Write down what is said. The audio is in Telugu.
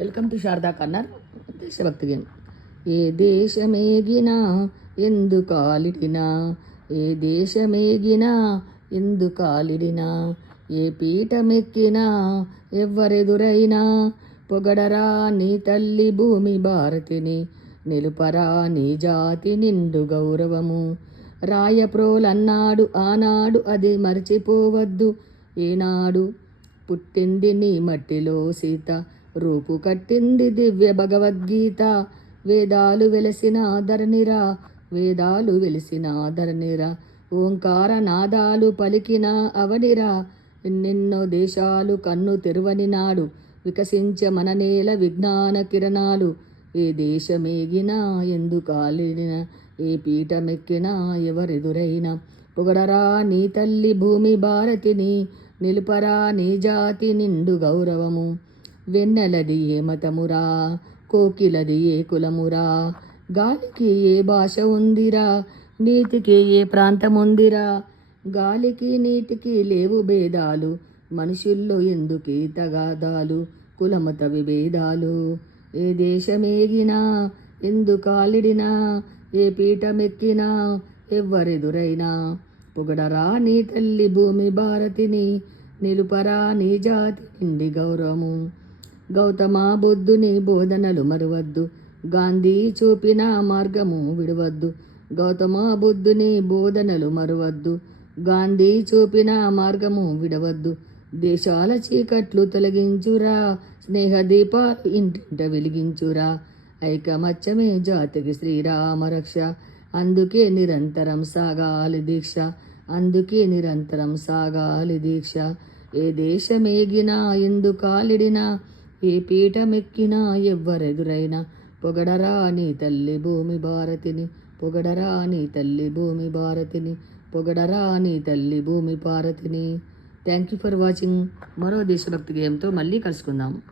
వెల్కమ్ టు శారదా కన్నర్ దేశభక్తి గేమ్ ఏ దేశమేగినా ఎందు కాలిడినా ఏ దేశమేగినా ఎందు కాలిడినా ఏ పీఠమెక్కినా ఎవ్వరెదురైనా పొగడరా నీ తల్లి భూమి భారతిని నిలుపరా నీ జాతి నిండు గౌరవము. రాయప్రోలన్నాడు ఆనాడు అది మర్చిపోవద్దు. ఈనాడు పుట్టింది నీ మట్టిలో సీత రూపు కట్టింది దివ్య భగవద్గీత. వేదాలు వెలసిన ధరణిరా వేదాలు వెలిసిన ధరణిరా ఓంకార నాదాలు పలికిన అవనిరా. ఎన్నెన్నో దేశాలు కన్ను తెరువని నాడు వికసించ మన నేల విజ్ఞాన కిరణాలు. ఏ దేశమేగినా ఎందుకాలిన ఏ పీఠమెక్కినా ఎవరెదురైనా. పొగడరా నీ తల్లి భూమి భారతిని నిలుపరా నీ జాతి నిండు గౌరవము. వెన్నెలది ఏ మతమురా? కోకిలది ఏ కులమురా? గాలికి ఏ భాష ఉందిరా? నీతికి ఏ ప్రాంతం ఉందిరా గాలికి నీటికి లేవు భేదాలు మనుషుల్లో ఎందుకే తగాదాలు? కులమత విభేదాలు ఏ దేశమేగినా ఎందు కాలిడినా ఏ పీఠమెక్కినా ఎవ్వరెదురైనా? పొగడరా నీ తల్లి భూమి భారతిని నిలుపరా నీ జాతి నిండి గౌరవము? గౌతమ బుద్ధుని బోధనలు మరువద్దు. గాంధీ చూపిన మార్గము విడవద్దు. గౌతమ బుద్ధుని బోధనలు మరువద్దు. గాంధీ చూపిన మార్గము విడవద్దు. దేశాల చీకట్లు తొలగించురా. స్నేహదీపాలు ఇంటింట వెలిగించురా. ఐకమత్యమే జాతికి శ్రీరామ రక్ష. అందుకే నిరంతరం సాగాలి దీక్ష. అందుకే నిరంతరం సాగాలి దీక్ష. ఏ దేశమేగినా ఎందుకాలిడినా ఏ పీఠమెక్కినా ఎవ్వరెదురైనా? పొగడరా నీ తల్లి భూమి భారతిని పొగడరా నీ తల్లి భూమి భారతిని పొగడరా నీ తల్లి భూమి భారతిని. Thank you for watching. మరో దేశభక్తి గేమ్తో మళ్ళీ కలుసుకుందాం.